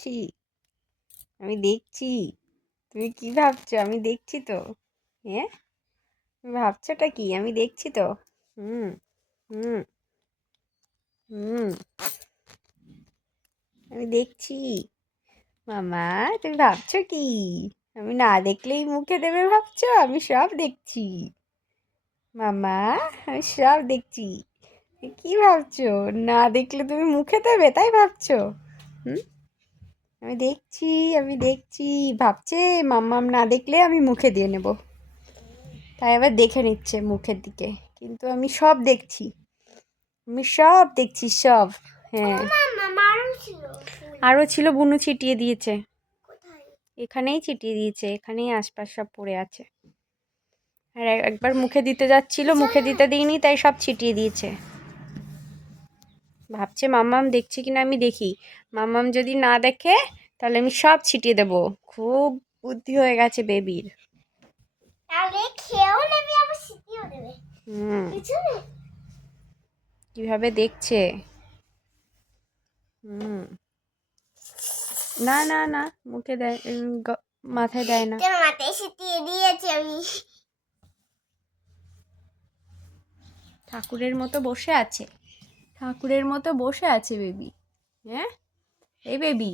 দেখছি, আমি দেখছি। তুমি কি ভাবছো? আমি দেখছি তো। হ্যাঁ, তুমি ভাবছোটা কি? আমি দেখছি তো। হুম হুম হুম আমি দেখছি। মামা, তুমি ভাবছো কি? আমি না দেখলেই মুখে দেবে ভাবছো? আমি সব দেখছি মামা, আমি সব দেখছি। কি ভাবছো? না দেখলে তুমি মুখে দেবে তাই ভাবছো? হুম আমি দেখছি, আমি দেখছি। ভাবছে মাম্মাম না দেখলে আমি মুখে দিয়ে নেব, তাই আবার দেখে নিচ্ছে মুখের দিকে। কিন্তু আমি সব দেখছি, আমি সব দেখছি, সব। হ্যাঁ, আরও ছিল, বুনু ছিটিয়ে দিয়েছে। এখানেই ছিটিয়ে দিয়েছে, এখানেই আশপাশ সব পড়ে আছে। আর একবার মুখে দিতে যাচ্ছিল, মুখে দিতে দিইনি, তাই সব ছিটিয়ে দিয়েছে। ভাবছে মাম্মাম দেখছে কিনা আমি দেখি। মাম্মাম যদি না দেখে তাহলে আমি সব ছিটিয়ে দেব। খুব বুদ্ধি হয়ে গেছে বেবির। কিভাবে দেখছে। না না না, মুখে দেয়, মাথায় দেয় না। মাথায় ছিটিয়ে দিয়েছি আমি। ঠাকুরের মতো বসে আছে, ঠাকুরের মতো বসে আছে বেবি। হ্যাঁ, এই বেবি।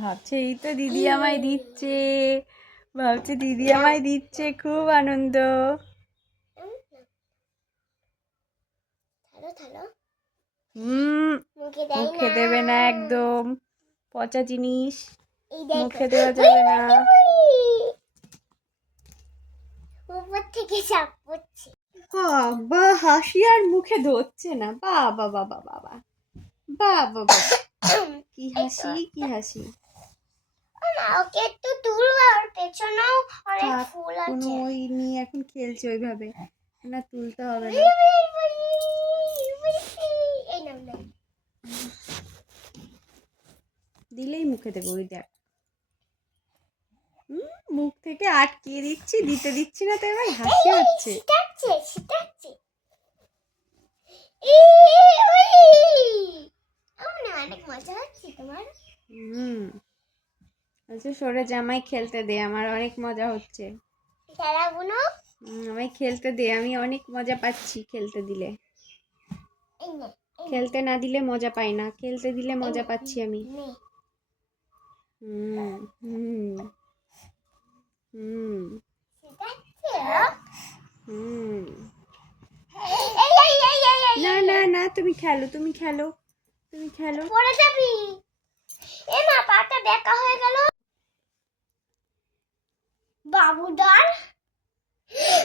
ভাবছে এই তো দিদি আমায় দিচ্ছে, ভাবছে দিদি আমায় দিচ্ছে, খুব আনন্দ। মুখে দেবে না একদম, পচা জিনিস মুখে দেওয়া যাবে না। উপর থেকে চাপ পড়ছে। বাবা, হাসি আর মুখে ধরছে না। বাবা বাবা বাবা বাবা বাবা, কি হাসি, কি হাসি। ওকে একটু তুলবো, আর পেছনেও অনেক ফুল আছে। ওই নিয়ে এখন খেলছে ওইভাবে, না তুলতে হবে না। দিলেই মুখে দেবো, ওই দেখ। মুখ থেকে আটকিয়ে দিচ্ছি, দিতে দিচ্ছি না, তো এবার হাসি হচ্ছে। অনেক মজা হচ্ছে তোমার। আচ্ছা সরে জামাই খেলতে দে, আমার অনেক মজা হচ্ছে। আমায় খেলতে দে, আমি অনেক মজা পাচ্ছি খেলতে দিলে। খেলতে না দিলে মজা পাই না, খেলতে দিলে মজা পাচ্ছি আমি। না না না, তুমি খেলো, তুমি খেলো, তুমি খেলো। পড়ে যাবি। এ মা, পাটা বেঁকা হয়ে গেল। বাবুদার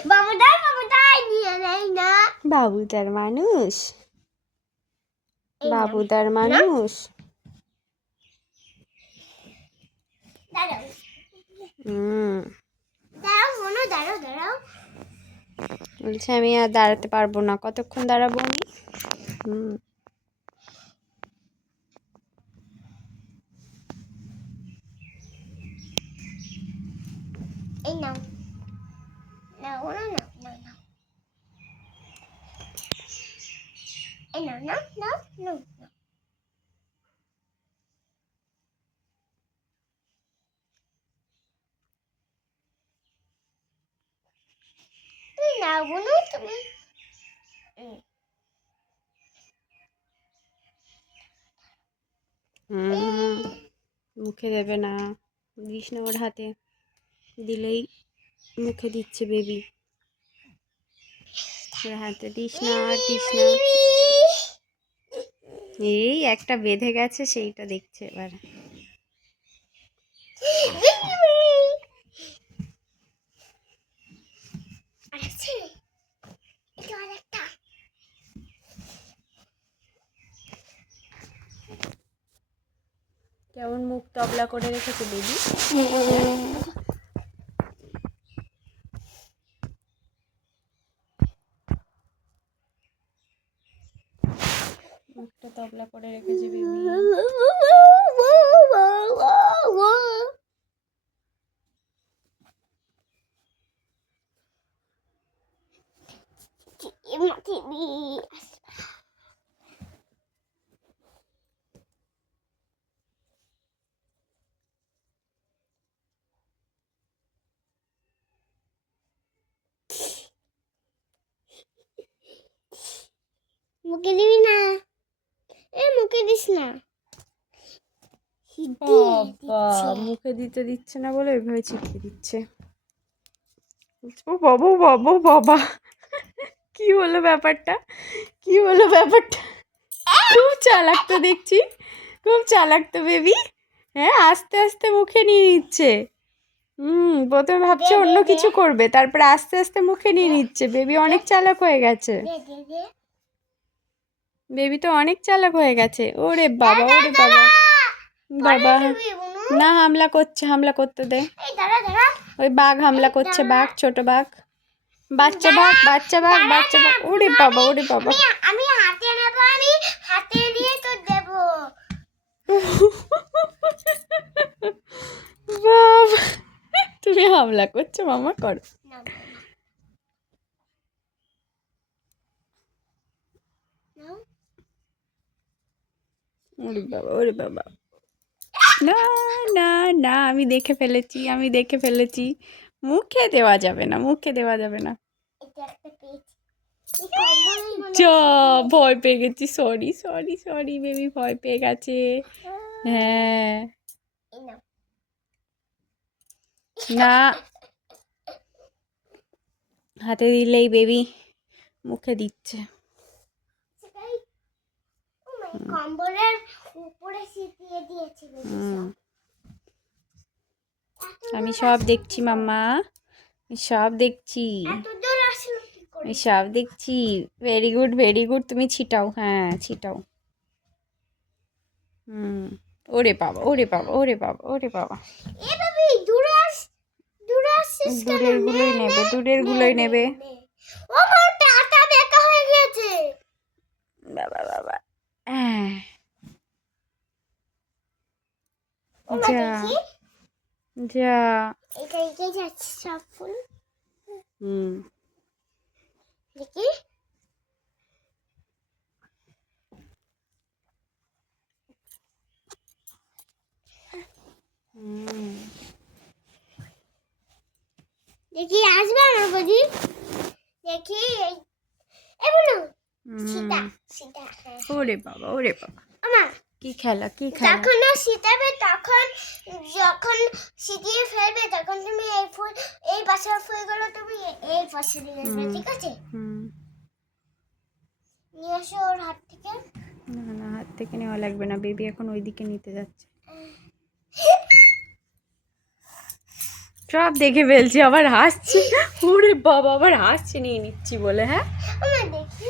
বাবুদার বাবুদার নিয়ে নেই না। বাবুদার মানুষ, বাবুদার মানুষ। দাঁড়াও দাঁড়াও বোনো, দাঁড়াও দাঁড়াও। বলছে আমি আর দাঁড়াতে পারবো না, কতক্ষণ দাঁড়াবো আমি। এই নাও নাও নাও নাও নাও, এই নাও নাও নাও নাও। তুই নাও বোনো, তুমি। মুখে দেবে না, দিস না ওর হাতে, দিলেই মুখে দিচ্ছে বেবি। ওর হাতে দিস না, আর দিস না। এই একটা বেঁধে গেছে, সেইটা দেখছে এবার। কেমন মুখ তবলা করে রেখেছে বেবি। মুখটা তবলা করে রেখেছে বেবি। ও টিভি মুখে দিবি না মুখে দিস না বাবা মুখে দিতে দিচ্ছে না বলে ওইভাবে চিপকে দিচ্ছে। ও বাবা বাবা বাবা কি হলো ব্যাপারটা, কি হলো ব্যাপারটা? খুব চালাক তো দেখছি, খুব চালাক তো বেবি। হ্যাঁ আস্তে আস্তে মুখে নিয়ে নিচ্ছে। প্রথমে ভাবছে অন্য কিছু করবে, তারপরে আস্তে আস্তে মুখে নিয়ে নিচ্ছে। বেবি অনেক চালাক হয়ে গেছে, বেবি তো অনেক চালাক হয়ে গেছে। ওরে বাবা ওরে বাবা বাবা, না হামলা করছে, হামলা করতে দে। ওই বাঘ হামলা করছে, বাঘ, ছোট বাঘ, বাচ্চা বাঘ, বাচ্চা বাঘ, বাচ্চা বাঘ। ওরে বাবা ওরে বাবা, আমি হাতে নেব, আমি হাতে দিয়ে তো দেব। বাবা তুমি হামলা করছো, মামা করো। ওরে বাবা ওরে বাবা, না না না আমি দেখে ফেলেছি, আমি দেখে ফেলেছি। মুখে দেওয়া যাবে না, মুখে দেওয়া যাবে না। যা ভয় পেয়ে গেছি, সরি সরি সরি বেবি, ভয় পেয়ে গেছে। হ্যাঁ না, হাতে দিলেই বেবি মুখে দিচ্ছে। কম্বলের উপরে ছিটিয়ে দিয়েছি। আমি সব দেখছি মাম্মা, আমি সব দেখছি, আমি সব দেখছি। ভেরি গুড ভেরি গুড, তুমি ছিটাও, হ্যাঁ ছিটাও। ওরে বাবা ওরে বাবা ওরে বাবা ওরে বাবা, দূরের গুলোই নেবে, দূরের গুলোই নেবে। বাবা বাবা যা যা, সব ফুল দেখি। দেখি আসবে আমার বদি, দেখি সীতা সীতা। ওরে বাবা ওরে বাবা, আমার কি খেলা কি খেলা। যখন ও শীতাবে তখন, যখন শীতিয়ে ফেলবে তখন তুমি এই ফুল, এই বাসার ফুলগুলো তুমি এই পাশে নিয়ে আসবে, ঠিক আছে? নিয়ে আসো ওর হাত থেকে। না না হাত থেকে নেওয়া লাগবে না, বেবি এখন ওইদিকে নিতে যাচ্ছে। সব দেখে ফেলছি, আবার হাসছে। ওরে বাবা আবার হাসছে নিয়ে নিচ্ছি বলে। হ্যাঁ আমার দেখি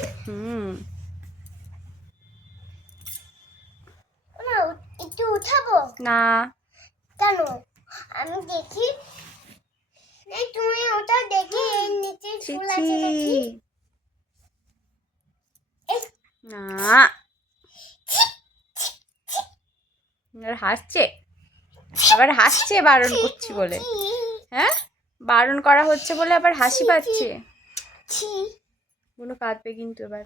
একটু উঠাবো না, কেন? আমি দেখি, এই তুমি ওটা দেখি, এর নিচে ফুল আছে দেখি। না আবার হাসছে, আবার হাসছে বারণ করছি বলে। হ্যাঁ বারণ করা হচ্ছে বলে আবার হাসি পাচ্ছে। কোনো কাঁদবে কিন্তু এবার।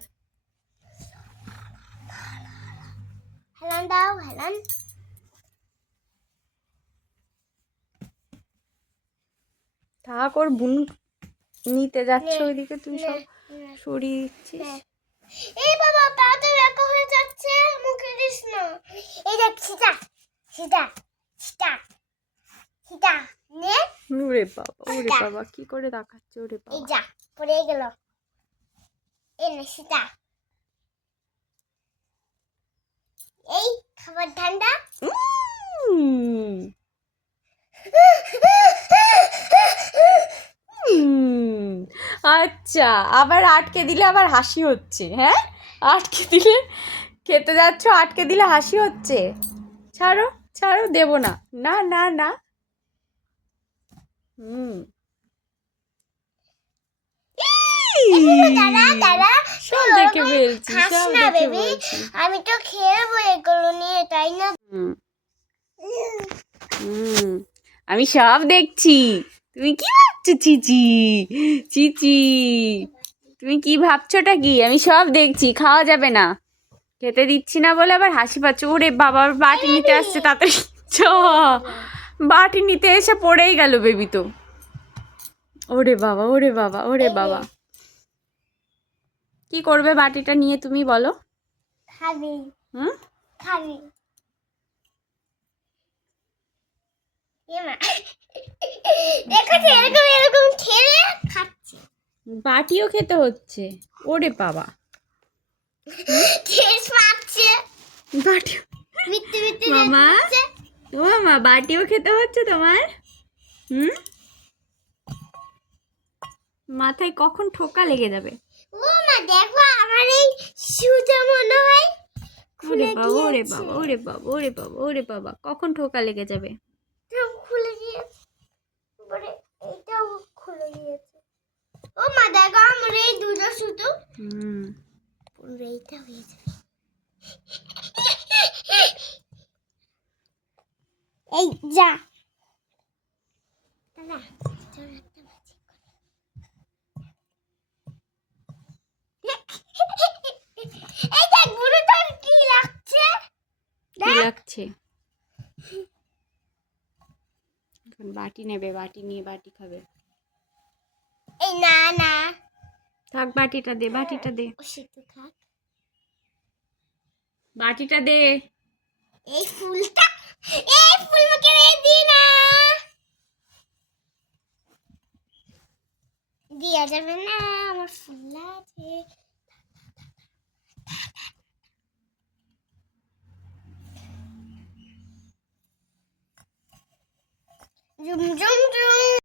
হেলান দাও, হেলান। থাক, ওর বুন নিতে যাচ্ছে ওইদিকে, তুই সব সরিয়ে দিচ্ছিস। এই বাবা তাড়াতাড়ি একা হয়ে যাচ্ছে, মুখে দিস না। এই দেখ সীতা সীতা সীতা সীতা নে। ওরে বাবা কি করে দেখাচ্ছে, ওরে বাবা। এই যা পড়ে গেল, এই নে সীতা। এই খাবার ঠান্ডা। আচ্ছা আবার আটকে দিলে আবার হাসি হচ্ছে। হ্যাঁ আটকে দিলে, খেতে যাচ্ছ আটকে দিলে হাসি হচ্ছে। ছাড়ো ছাড়ো, দেবো না, না না না। সব দেখে ফেলছি, সব দেখে ফেলছি। আমি তো খেয়ে এগুলো নিয়ে, তাই না? হুম, আমি সব দেখছি। তুমি কি ভাবছো চিচি? চিচি, তুমি কি ভাবছোটা কি? আমি সব দেখছি, খাওয়া যাবে না। খেতে দিচ্ছি না বলে আবার হাসি পাচ্ছে। ওরে বাবা, আবার বাটি নিতে আসছে, তাড়াতাড়ি চ। বাটি নিতে এসে পড়েই গেল বেবি তো। ওরে বাবা, ওরে বাবা, ওরে বাবা। কি করবে বাটিটা নিয়ে তুমি বলো? খাবি হুম? খাবি দেখো এরকম এরকম খেলে খাচ্ছে বাটিও খেতে হচ্ছে? ওরে বাবা, টেস্ট পাচ্ছে বাটি। মিট্টু মিট্টু মামা, ও মা, বাটিও খেতে হচ্ছে তোমার? হুম? মাথায় কখন ঠোকা লেগে যাবে? ও মা দেখো আমার এই সুজা মনে হয় ওরে খুলে বাবা, ওরে গিয়েছে বাবা, ওরে বাবা, ওরে বাবা, ওরে বাবা, কখন ঠোকা লেগে যাবে? এটাও খুলে গিয়েছে পরে এইটাও খুলে গিয়েছে ও মা দেখো আমার এই দুটো সুতো হুম। পুরো এইটা হয়ে যাবে এই যা দাদা চল একটা বাজি এই দেখ বুড়ো তোর কি লাগছে কি লাগছে? এখন বাটি নেবে, বাটি নিয়ে বাটি খাবে। এই না না থাক, বাটিটা দে, বাটিটা দে, ও সিদ্ধ খাক বাটিটা দে। এই ফুলটা এই ফুল মুখে রে দি না দিয়া যাবে না আমার ফুল আছে জুম জুম জুম